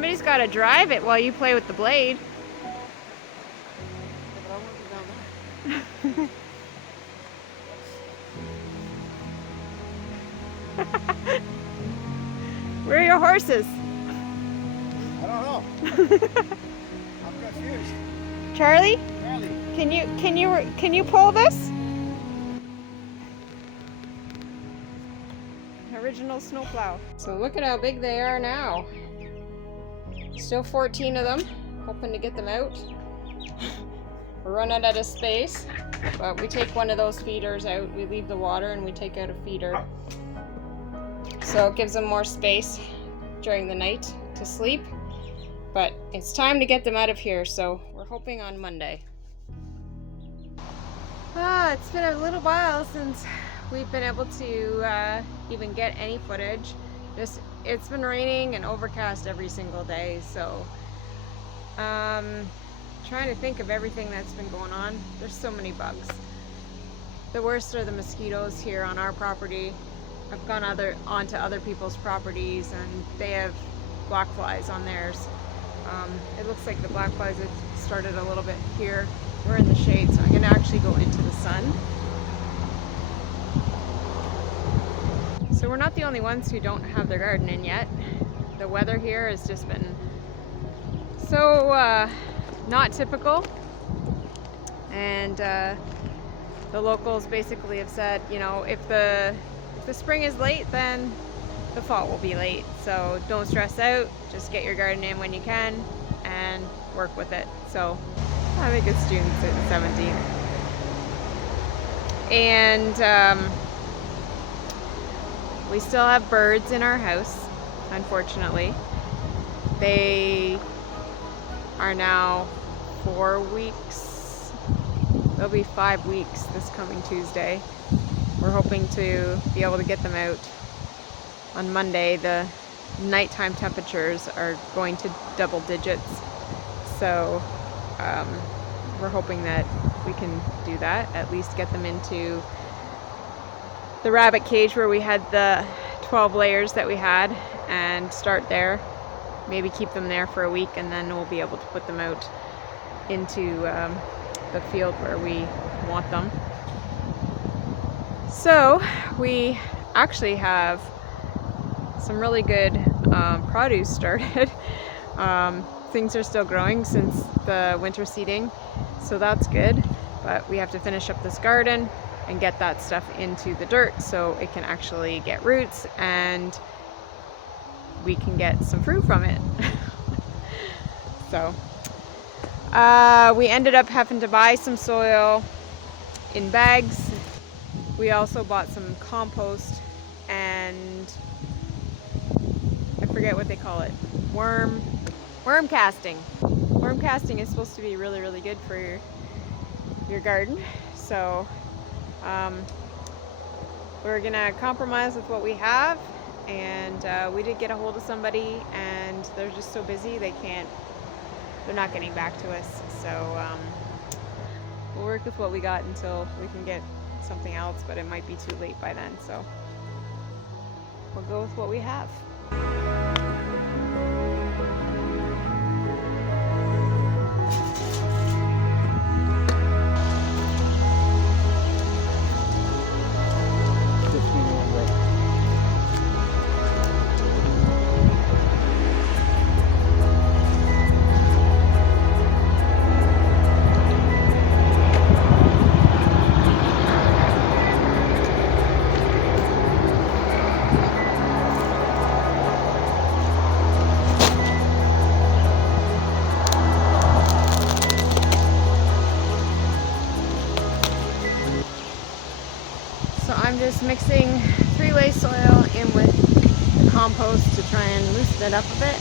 Somebody's got to drive it while you play with the blade. Where are your horses? I don't know. I'm confused. Charlie? Charlie. Can you pull this? Original snowplow. So look at how big they are now. Still 14 of them. Hoping to get them out. We're running out of space, but we take one of those feeders out. We leave the water and we take out a feeder. So it gives them more space during the night to sleep. But it's time to get them out of here, so we're hoping on Monday. It's been a little while since we've been able to even get any footage. It's been raining and overcast every single day, so trying to think of everything that's been going on. There's so many bugs. The worst are the mosquitoes here on our property. I've gone onto other people's properties and they have black flies on theirs. It looks like the black flies have started a little bit here. We're in the shade, so I'm going to actually go into the sun. So we're not the only ones who don't have their garden in yet. The weather here has just been so not typical. And the locals basically have said, you know, if the spring is late, then the fall will be late. So don't stress out, just get your garden in when you can and work with it. So I think it's June 17th. And we still have birds in our house, unfortunately. They are now 4 weeks. They'll be 5 weeks this coming Tuesday. We're hoping to be able to get them out on Monday. The nighttime temperatures are going to double digits, so we're hoping that we can do that, at least get them into the rabbit cage where we had the 12 layers that we had and start there. Maybe keep them there for a week and then we'll be able to put them out into the field where we want them. So we actually have some really good produce started. Things are still growing since the winter seeding, so that's good, but we have to finish up this garden and get that stuff into the dirt so it can actually get roots and we can get some fruit from it. So we ended up having to buy some soil in bags. We also bought some compost and I forget what they call it. Worm casting. Worm casting is supposed to be really, really good for your garden. So we're gonna compromise with what we have, and we did get a hold of somebody and they're just so busy they're not getting back to us. So we'll work with what we got until we can get something else, but it might be too late by then, so we'll go with what we have. So I'm just mixing 3-way soil in with the compost to try and loosen it up a bit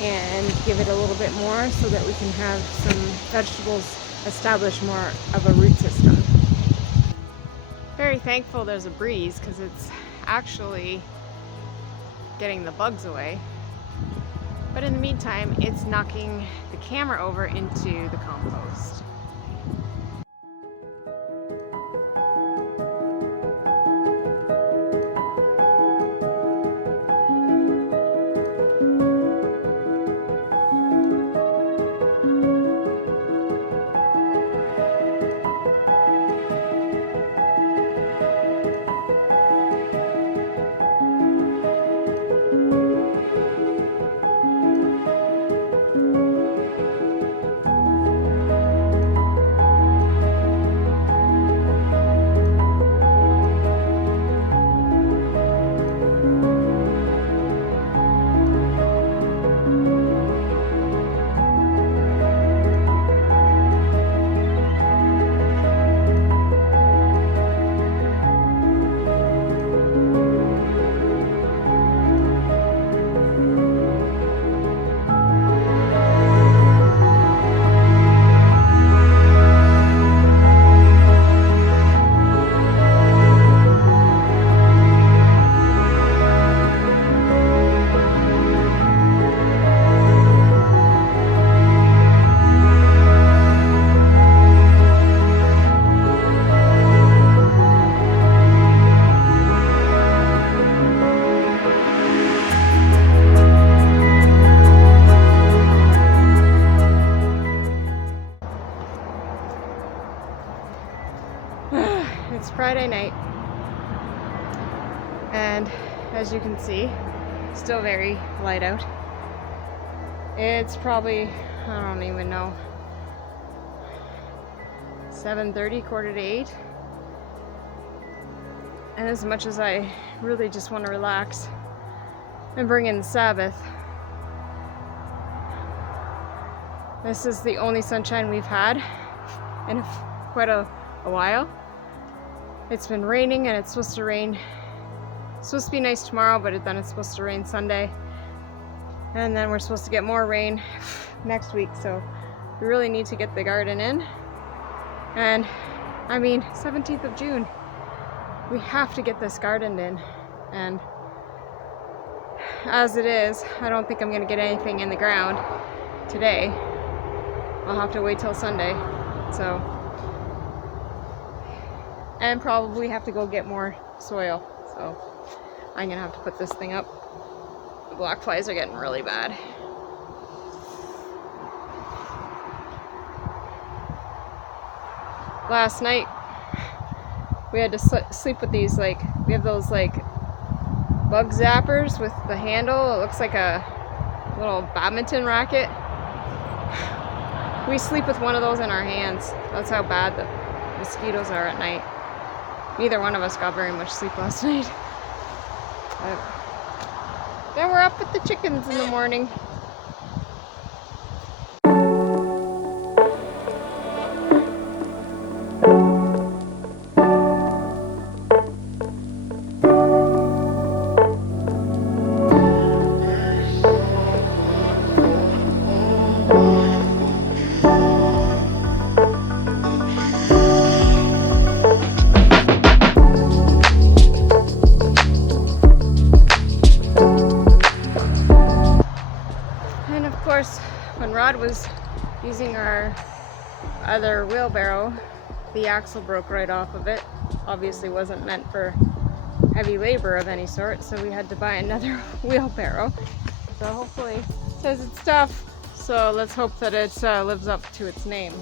and give it a little bit more so that we can have some vegetables establish more of a root system. Very thankful there's a breeze because it's actually getting the bugs away. But in the meantime, it's knocking the camera over into the compost. It's Friday night, and as you can see, still very light out. It's probably, I don't even know, 7:30, quarter to 8. And as much as I really just want to relax and bring in the Sabbath, this is the only sunshine we've had in quite a while. It's been raining, and it's supposed to rain. It's supposed to be nice tomorrow, but then it's supposed to rain Sunday. And then we're supposed to get more rain next week, so we really need to get the garden in. And I mean, 17th of June, we have to get this garden in. And as it is, I don't think I'm gonna get anything in the ground today. I'll have to wait till Sunday. So, and probably have to go get more soil. So I'm gonna have to put this thing up. The black flies are getting really bad. Last night we had to sleep with these, like, we have those like bug zappers with the handle. It looks like a little badminton racket. We sleep with one of those in our hands. That's how bad the mosquitoes are at night. Neither one of us got very much sleep last night. But then we're up with the chickens in the morning. When Rod was using our other wheelbarrow, the axle broke right off of it. Obviously wasn't meant for heavy labor of any sort, so we had to buy another wheelbarrow. So hopefully it says it's tough, so let's hope that it lives up to its name.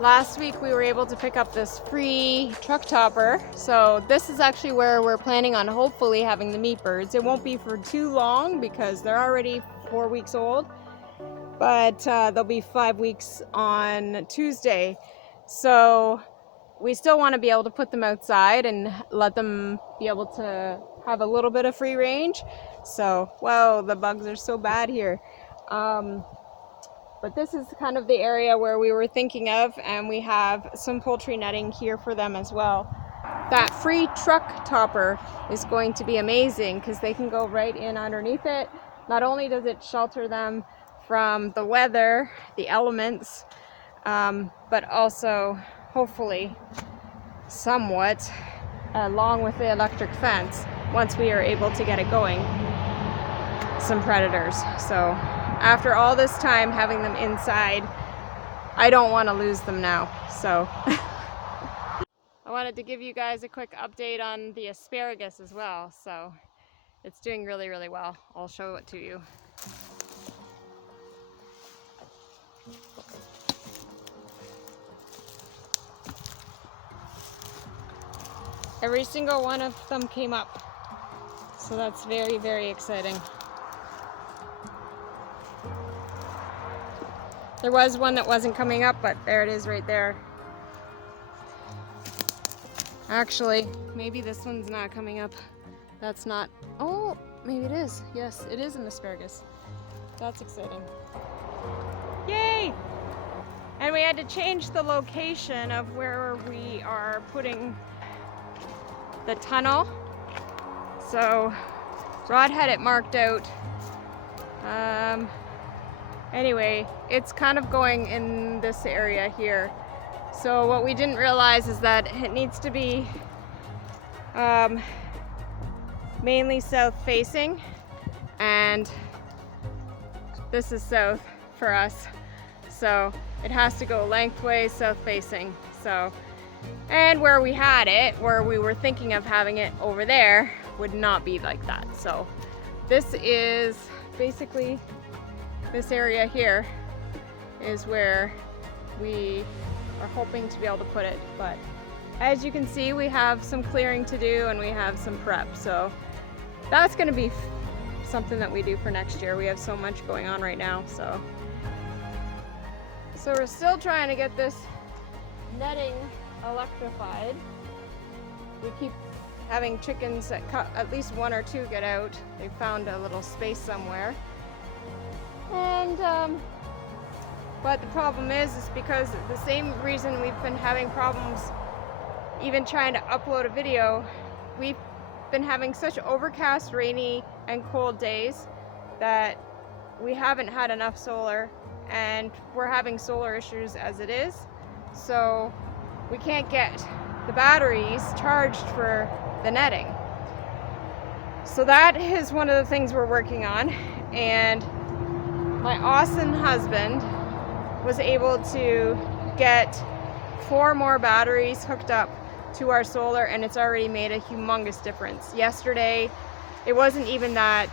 Last week we were able to pick up this free truck topper. So this is actually where we're planning on hopefully having the meat birds. It won't be for too long because they're already 4 weeks old, but they'll be 5 weeks on Tuesday. So we still want to be able to put them outside and let them be able to have a little bit of free range. So, whoa, the bugs are so bad here. But this is kind of the area where we were thinking of, and we have some poultry netting here for them as well. That free truck topper is going to be amazing because they can go right in underneath it. Not only does it shelter them from the weather, the elements, but also hopefully somewhat, along with the electric fence, once we are able to get it going, some predators. So after all this time having them inside, I don't want to lose them now. So I wanted to give you guys a quick update on the asparagus as well. So it's doing really, really well. I'll show it to you. Every single one of them came up. So that's very, very exciting. There was one that wasn't coming up, but there it is right there. Actually, maybe this one's not coming up. That's not, oh, maybe it is. Yes, it is an asparagus. That's exciting. Yay! And we had to change the location of where we are putting the tunnel. So Rod had it marked out. Anyway, it's kind of going in this area here. So what we didn't realize is that it needs to be mainly south facing, and this is south for us. So it has to go lengthways south facing. So, and where we had it, where we were thinking of having it over there, would not be like that. So this is basically, this area here is where we are hoping to be able to put it. But as you can see, we have some clearing to do and we have some prep. So that's going to be something that we do for next year. We have so much going on right now. So we're still trying to get this netting electrified. We keep having chickens that at least one or two get out. They found a little space somewhere. And but the problem is because the same reason we've been having problems even trying to upload a video, we've been having such overcast, rainy, and cold days that we haven't had enough solar, and we're having solar issues as it is. So we can't get the batteries charged for the netting. So that is one of the things we're working on, and my awesome husband was able to get 4 more batteries hooked up to our solar, and it's already made a humongous difference. Yesterday, it wasn't even that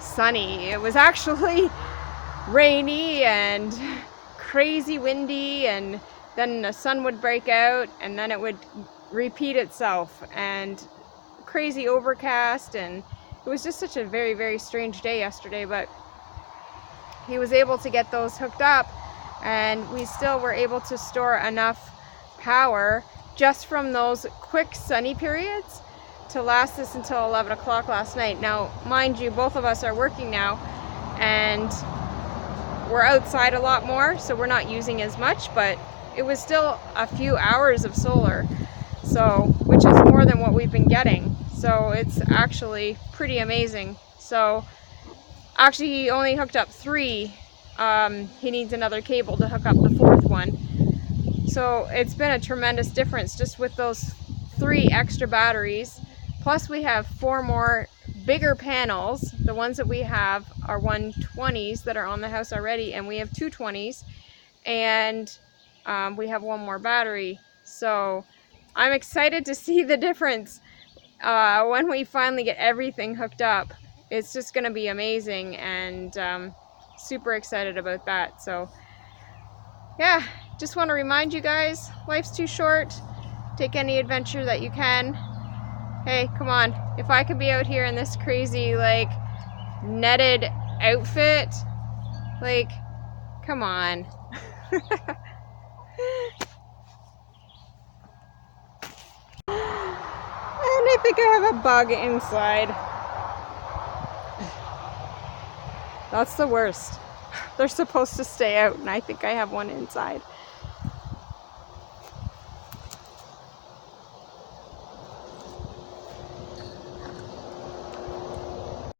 sunny. It was actually rainy and crazy windy, and then the sun would break out and then it would repeat itself, and crazy overcast, and it was just such a very, very strange day yesterday. But he was able to get those hooked up, and we still were able to store enough power just from those quick sunny periods to last us until 11 o'clock last night. Now, mind you, both of us are working now, and we're outside a lot more, so we're not using as much, but it was still a few hours of solar, so which is more than what we've been getting. So it's actually pretty amazing. So actually, he only hooked up 3. He needs another cable to hook up the 4th one. So it's been a tremendous difference just with those 3 extra batteries. Plus we have 4 more bigger panels. The ones that we have are 120s that are on the house already, and we have 220s, and we have 1 more battery. So I'm excited to see the difference when we finally get everything hooked up. It's just going to be amazing, and super excited about that. So yeah, just want to remind you guys, life's too short. Take any adventure that you can. Hey, come on. If I could be out here in this crazy, like, netted outfit, like, come on. And I think I have a bug inside. That's the worst. They're supposed to stay out, and I think I have one inside.